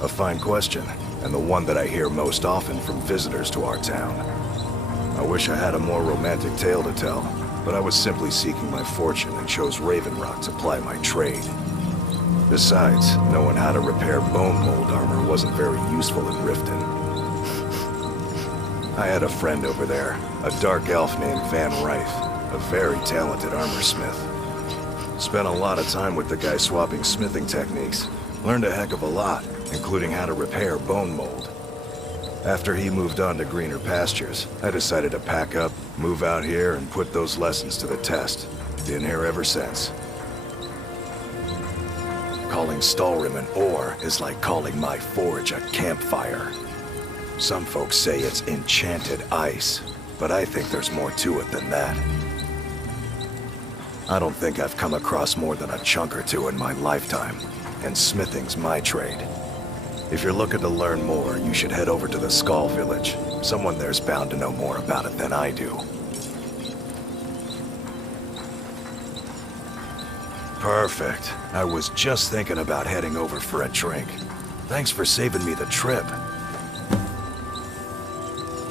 A fine question, and the one that I hear most often from visitors to our town. I wish I had a more romantic tale to tell, but I was simply seeking my fortune and chose Raven Rock to ply my trade. Besides, knowing how to repair bone mold armor wasn't very useful in Riften. I had a friend over there, a dark elf named Van Rythe, a very talented armorsmith. Spent a lot of time with the guy swapping smithing techniques. Learned a heck of a lot, including how to repair bone mold. After he moved on to greener pastures, I decided to pack up, move out here, and put those lessons to the test. Been here ever since. Calling Stalrim an ore is like calling my forge a campfire. Some folks say it's enchanted ice, but I think there's more to it than that. I don't think I've come across more than a chunk or two in my lifetime, and smithing's my trade. If you're looking to learn more, you should head over to the Skull Village. Someone there's bound to know more about it than I do. Perfect. I was just thinking about heading over for a drink. Thanks for saving me the trip.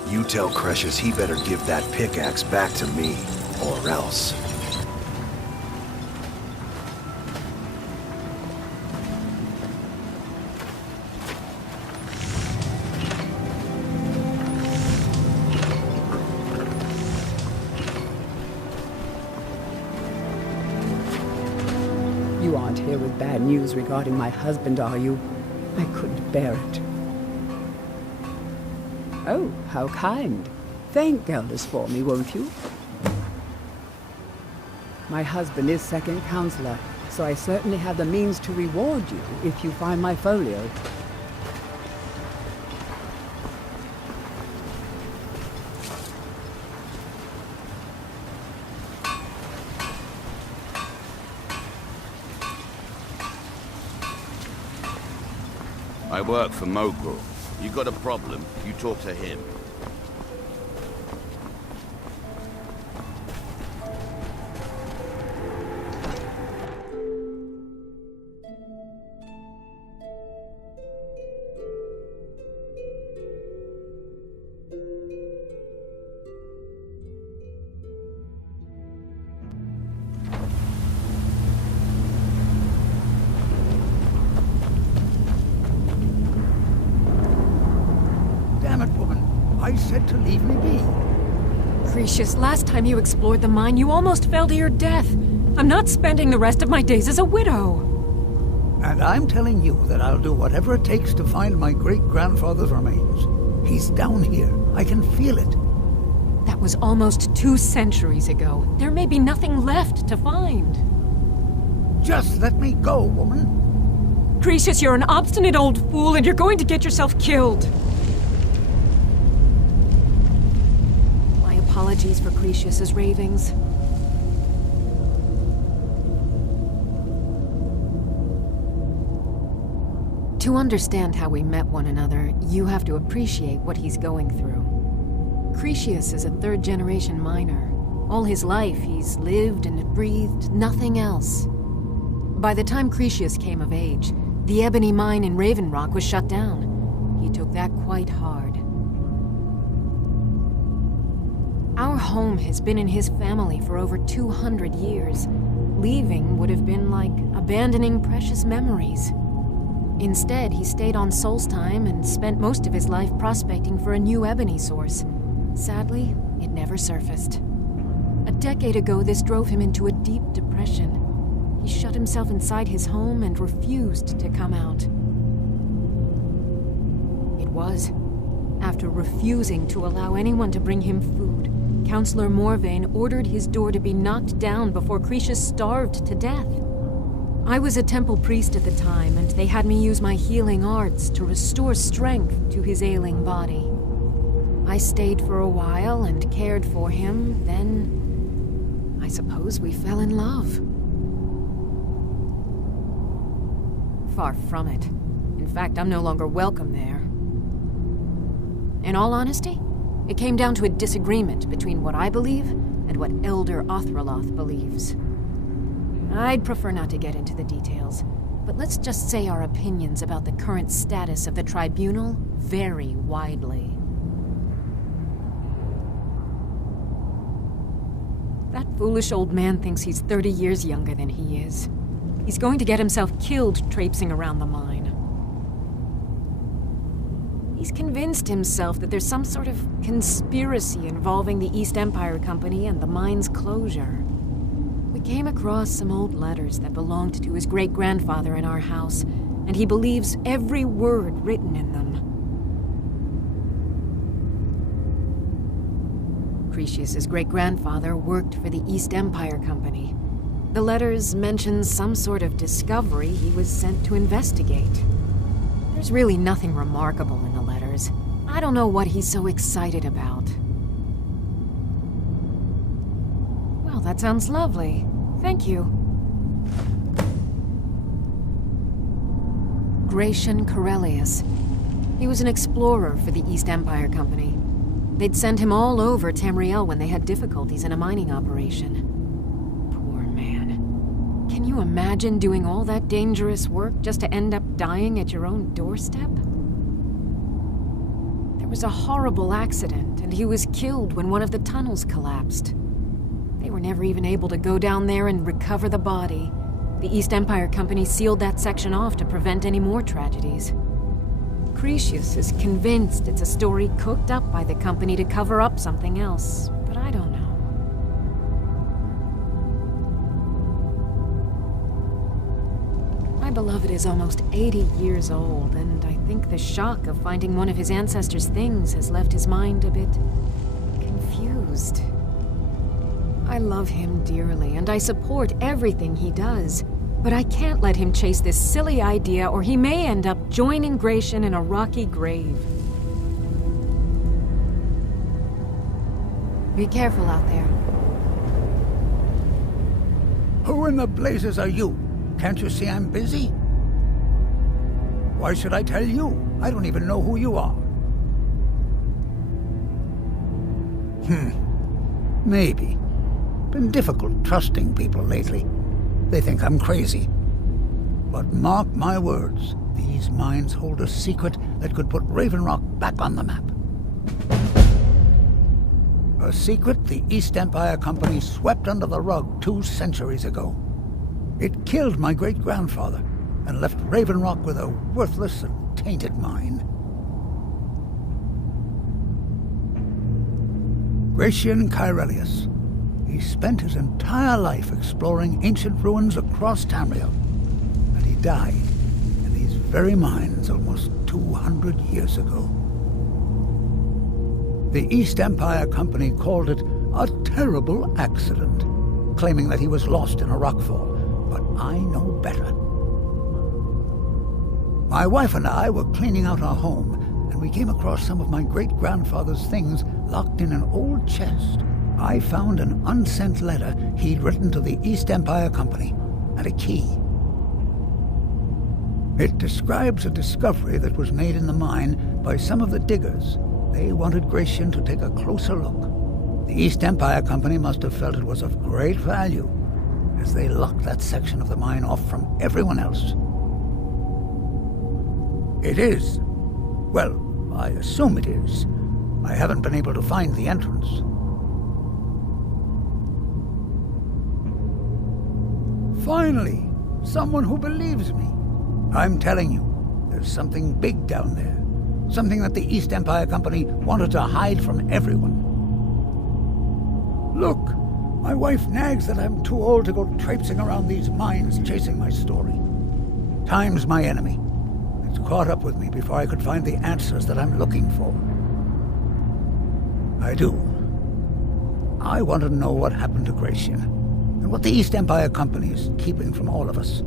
You tell Cresius he better give that pickaxe back to me, or else. You aren't here with bad news regarding my husband, are you? I couldn't bear it. Oh, how kind. Thank Gelders for me, won't you? My husband is second counselor, so I certainly have the means to reward you if you find my folio. I work for Mogul. You got a problem, you talk to him. I said to leave me be. Cresius, last time you explored the mine, you almost fell to your death. I'm not spending the rest of my days as a widow. And I'm telling you that I'll do whatever it takes to find my great-grandfather's remains. He's down here. I can feel it. That was almost 2 centuries ago. There may be nothing left to find. Just let me go, woman. Cresius, you're an obstinate old fool, and you're going to get yourself killed. Apologies for Cresius's ravings. To understand how we met one another, you have to appreciate what he's going through. Cresius is a third-generation miner. All his life, he's lived and breathed nothing else. By the time Cresius came of age, the ebony mine in Raven Rock was shut down. He took that quite hard. Our home has been in his family for over 200 years. Leaving would have been like abandoning precious memories. Instead, he stayed on Solstheim and spent most of his life prospecting for a new ebony source. Sadly, it never surfaced. A decade ago, this drove him into a deep depression. He shut himself inside his home and refused to come out. It was after refusing to allow anyone to bring him food, Counselor Morvain ordered his door to be knocked down before Cresius starved to death. I was a temple priest at the time, and they had me use my healing arts to restore strength to his ailing body. I stayed for a while and cared for him, then I suppose we fell in love. Far from it. In fact, I'm no longer welcome there. In all honesty, it came down to a disagreement between what I believe and what Elder Othraloth believes. I'd prefer not to get into the details, but let's just say our opinions about the current status of the tribunal vary widely. That foolish old man thinks he's 30 years younger than he is. He's going to get himself killed traipsing around the mine. He's convinced himself that there's some sort of conspiracy involving the East Empire Company and the mine's closure. We came across some old letters that belonged to his great-grandfather in our house, and he believes every word written in them. Cretius's great-grandfather worked for the East Empire Company. The letters mention some sort of discovery he was sent to investigate. There's really nothing remarkable in the letters. I don't know what he's so excited about. Well, that sounds lovely. Thank you. Gratian Corellius. He was an explorer for the East Empire Company. They'd send him all over Tamriel when they had difficulties in a mining operation. Poor man. Can you imagine doing all that dangerous work just to end up dying at your own doorstep? There was a horrible accident, and he was killed when one of the tunnels collapsed. They were never even able to go down there and recover the body. The East Empire Company sealed that section off to prevent any more tragedies. Cretius is convinced it's a story cooked up by the company to cover up something else, but I don't know. My beloved is almost 80 years old, and I think the shock of finding one of his ancestors' things has left his mind a bit confused. I love him dearly, and I support everything he does. But I can't let him chase this silly idea, or he may end up joining Gratian in a rocky grave. Be careful out there. Who in the blazes are you? Can't you see I'm busy? Why should I tell you? I don't even know who you are. Maybe. Been difficult trusting people lately. They think I'm crazy. But mark my words, these mines hold a secret that could put Raven Rock back on the map. A secret the East Empire Company swept under the rug 2 centuries ago. It killed my great-grandfather and left Raven Rock with a worthless and tainted mine. Gratian Corellius. He spent his entire life exploring ancient ruins across Tamriel, and he died in these very mines almost 200 years ago. The East Empire Company called it a terrible accident, claiming that he was lost in a rockfall, but I know better. My wife and I were cleaning out our home, and we came across some of my great-grandfather's things locked in an old chest. I found an unsent letter he'd written to the East Empire Company, and a key. It describes a discovery that was made in the mine by some of the diggers. They wanted Gratian to take a closer look. The East Empire Company must have felt it was of great value, as they locked that section of the mine off from everyone else. It is. Well, I assume it is. I haven't been able to find the entrance. Finally, someone who believes me. I'm telling you, there's something big down there. Something that the East Empire Company wanted to hide from everyone. Look, my wife nags that I'm too old to go traipsing around these mines chasing my story. Time's my enemy. It's caught up with me before I could find the answers that I'm looking for. I do. I want to know what happened to Gratian, and what the East Empire Company is keeping from all of us.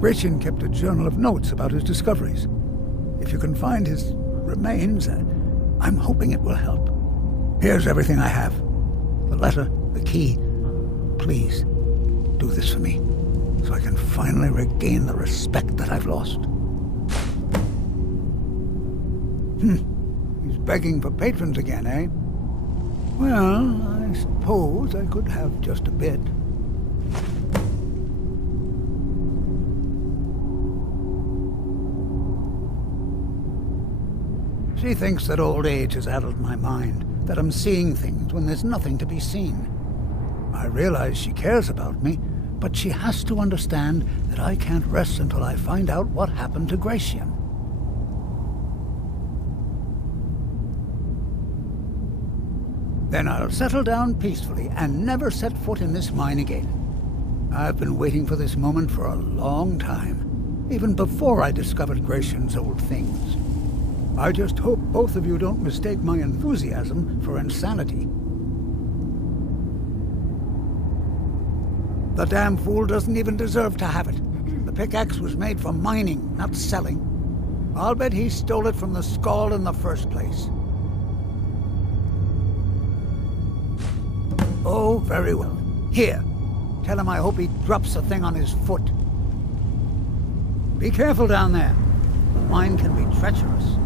Gratian kept a journal of notes about his discoveries. If you can find his remains, I'm hoping it will help. Here's everything I have. The letter, the key. Please, do this for me, so I can finally regain the respect that I've lost. He's begging for patrons again, eh? Well, I suppose I could have just a bit. She thinks that old age has addled my mind, that I'm seeing things when there's nothing to be seen. I realize she cares about me, but she has to understand that I can't rest until I find out what happened to Gratian. Then I'll settle down peacefully and never set foot in this mine again. I've been waiting for this moment for a long time, even before I discovered Gratian's old things. I just hope both of you don't mistake my enthusiasm for insanity. The damn fool doesn't even deserve to have it. The pickaxe was made for mining, not selling. I'll bet he stole it from the Skull in the first place. Oh, very well. Here. Tell him I hope he drops the thing on his foot. Be careful down there. The mine can be treacherous.